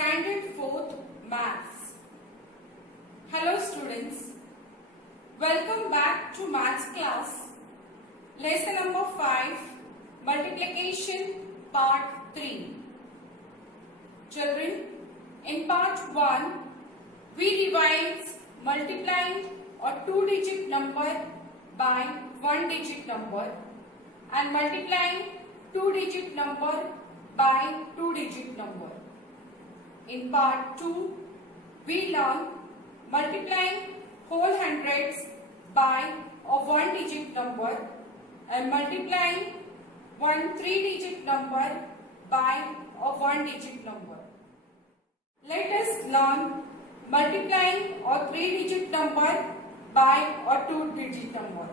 Standard 4th Maths. Hello students, welcome back to Maths class. Lesson number 5, Multiplication Part 3. Children, in Part 1, we revised multiplying a 2-digit number by 1-digit number and multiplying 2-digit number by 2-digit number. In Part 2, we learn multiplying whole hundreds by a 1-digit number and multiplying one 3-digit number by a 1-digit number. Let us learn multiplying a 3-digit number by a 2-digit number.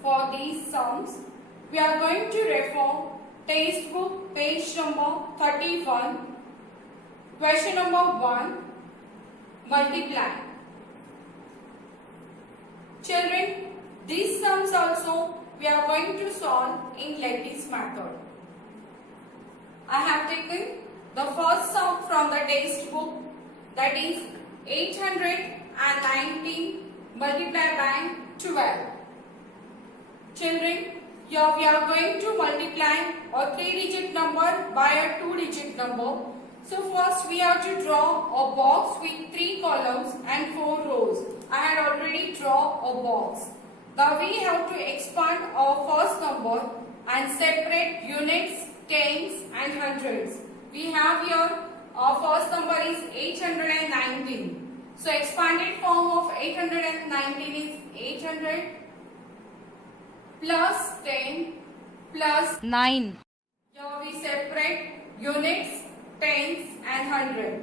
For these sums, we are going to refer textbook page number 31. Question number 1, multiply. Children, these sums also we are going to solve in lattice method. I have taken the first sum from the textbook, that is 819 multiplied by 12. Children, here we are going to multiply a 3-digit number by a 2-digit number. So first we have to draw a box with 3 columns and 4 rows. I had already drawn a box. Now we have to expand our first number and separate units, tens and hundreds. We have here our first number is 819. So expanded form of 819 is 800 plus 10 plus 9. Here we separate units, tens and hundred.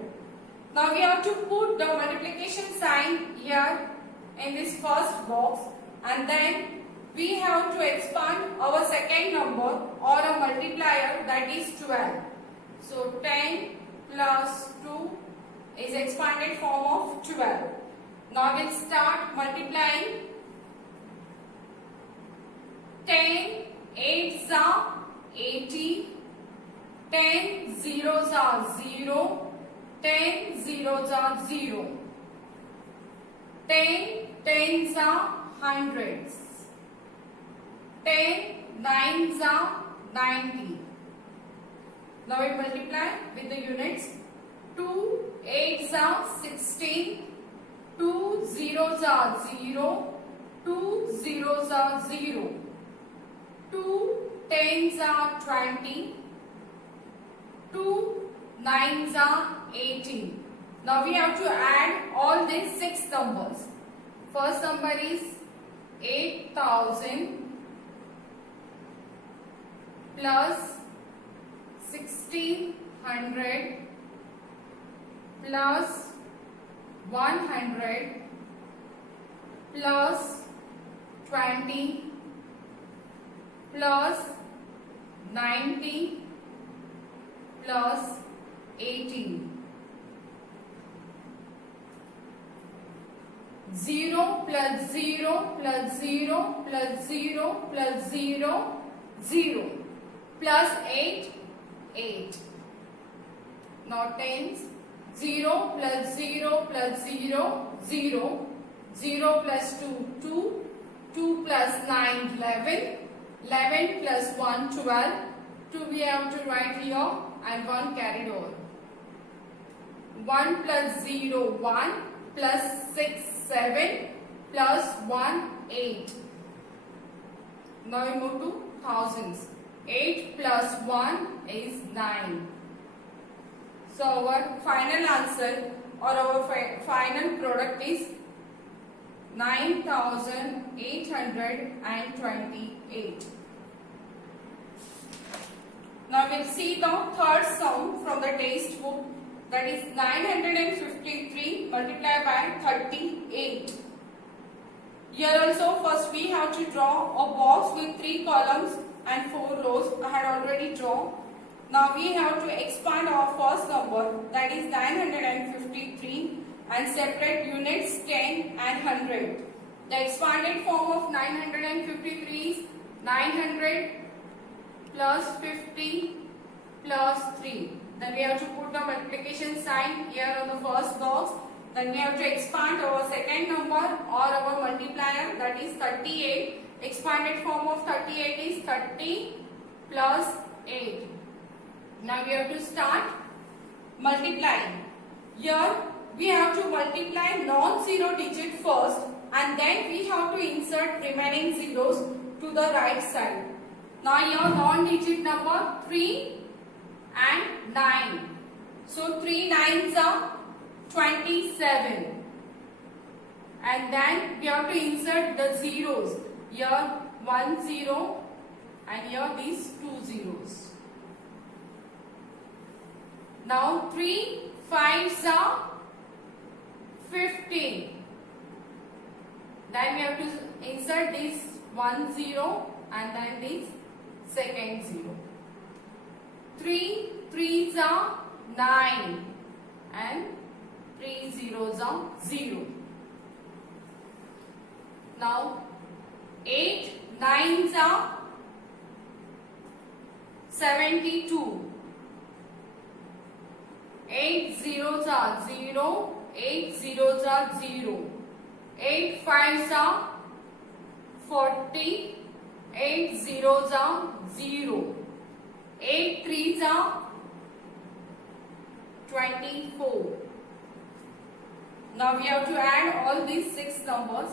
Now we have to put the multiplication sign here in this first box, and then we have to expand our second number or a multiplier, that is 12. So 10 plus 2 is expanded form of 12. Now we'll start multiplying. 10 8s are 80. 10 zeros are 0, 10 zeros are 0, 10 tens are hundreds, 10 nines are 90. Now we multiply with the units. 2 8s are 16, 2 zeros are 0, 2 zeros are 0, 2 tens are 20, 2 nines are 18. Now we have to add all these 6 numbers. First number is 8000 plus 1600 plus 100 plus 20 plus 90 plus 18. 0 plus 0 plus 0 plus 0 plus 0, 0 plus 8, 8. Now tens. 0 plus 0 plus 0, 0. 0 plus 2, 2. 2 plus 9, 11. 11 plus 1, 12. 2 we have to write here and 1 carried over. 1 plus 0, 1 plus 6, 7 plus 1, 8. Now we move to thousands. 8 plus 1 is 9. So our final answer or our final product is 9828. Now we'll see the third sum from the textbook, that is 953 multiplied by 38. Here also first we have to draw a box with 3 columns and 4 rows. I had already drawn. Now we have to expand our first number, that is 953, and separate units 10 and 100. The expanded form of 953 is 900 plus 50 plus 3. Then we have to put the multiplication sign here on the first box. Then we have to expand our second number or our multiplier, that is 38. Expanded form of 38 is 30 plus 8. Now we have to start multiplying. Here we have to multiply non-zero digit first, and then we have to insert remaining zeros to the right side. Now your non-digit number 3 and 9. So 3 nines are 27. And then we have to insert the zeros. Here 1 0 and here these 2 zeros. Now 3 5s are 15. Then we have to insert this 1 0 and then this second 0. 3 3s are 9 and 3 zeros are 0. Now 8 9s are 72. 8 zeros are 0. 8 zeros are 0. 8 5s are 40. 8 zeros are 0. 8 3s are 24. Now we have to add all these 6 numbers.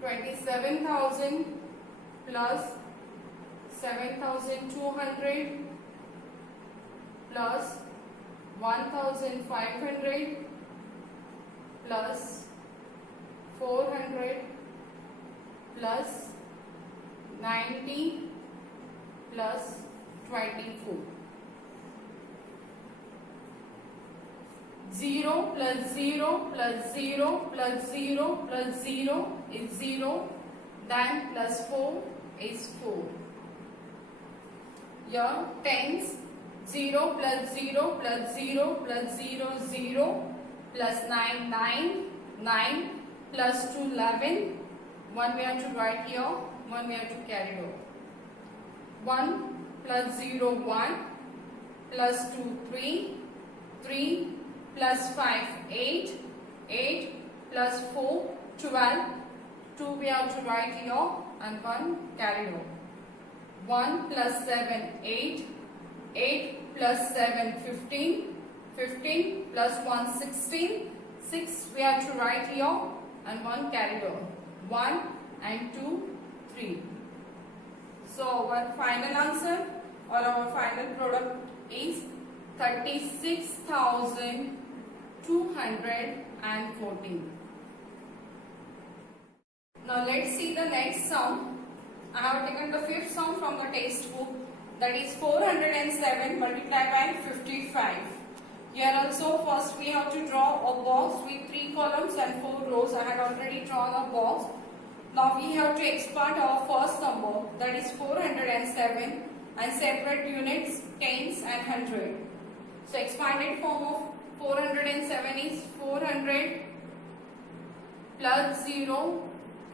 27,000 plus 7,200 plus 1,500 plus 400 plus 90 plus 24. 0 plus 0 plus 0 plus 0 plus 0 is 0. Then plus 4 is 4. Here tens. 0 plus 0 plus 0 plus 0 0 plus 9 9 9 plus 2 11. 1 we have to write here, 1 we have to carry over. 1 plus 0 1 plus 2 3 3 plus 5 8 8 plus 4 12. 2 we have to write here and 1 carry over. 1 plus 7 8 8 plus 7 15 15 plus 1 16 6 we have to write here and 1 carried over. 1 and 2 3. So our final answer or our final product is 36,214. Now let's see the next sum. I have taken the fifth sum from the textbook, that is 407 multiplied by 55. Here also first we have to draw a box with 3 columns and 4 rows. I had already drawn a box. Now we have to expand our first number, that is 407, and separate units tens and 100. So expanded form of 407 is 400 plus 0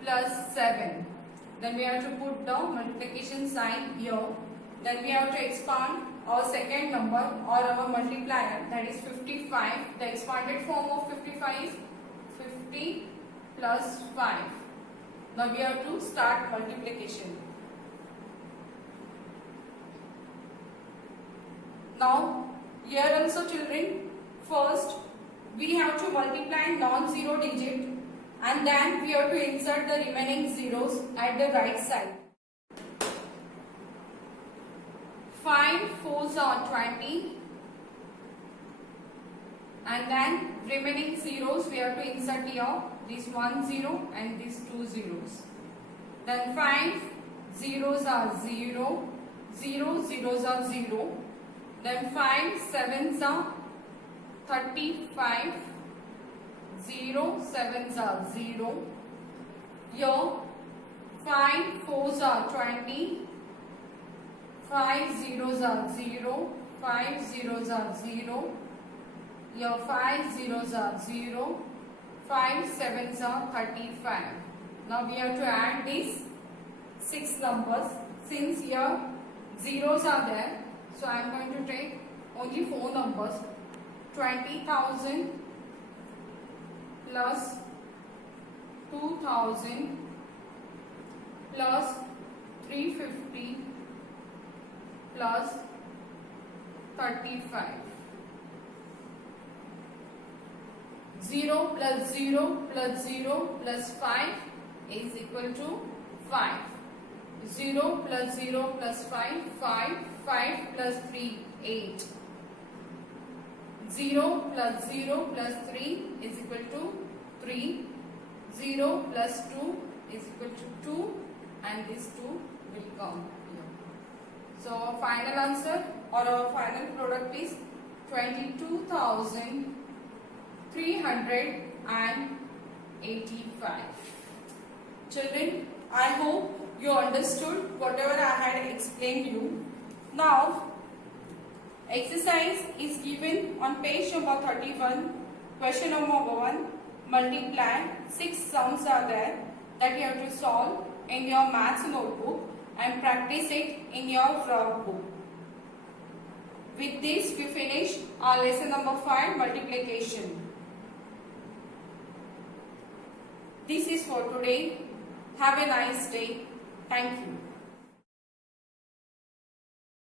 plus 7. Then we have to put the multiplication sign here. Then we have to expand our second number or our multiplier, that is 55. The expanded form of 55 is 50 plus 5. Now we have to start multiplication. Now here also children, first we have to multiply non-zero digit and then we have to insert the remaining zeros at the right side. 5 4s are 20 and then remaining zeros we have to insert here, this 1 0 and these 2 zeros. Then 5 zeros are 0, 0 zeros are 0. Then 5 7s are 35, 0 7s are 0. Here 5 4s are 20, 5 zeros are 0, 5 zeros are 0. Here 5 zeros are 0, 5 7s are 35. Now we have to add these 6 these numbers. Since here zeros are there, so I am going to take only 4 numbers. 20,000 plus 2,000 plus 350 plus 35. 0 plus 0 plus 0 plus 5 is equal to 5. 0 plus 0 plus 5, 5. 5 plus 3, 8. 0 plus 0 plus 3 is equal to 3. 0 plus 2 is equal to 2, and this 2 will come here. So our final answer or our final product is 22,385. Children, I hope you understood whatever I had explained you. Now, exercise is given on page number 31. Question number 1. Multiply. 6 sums are there that you have to solve in your maths notebook and practice it in your frog book. With this, we finish our lesson number 5, multiplication. This is for today. Have a nice day. Thank you.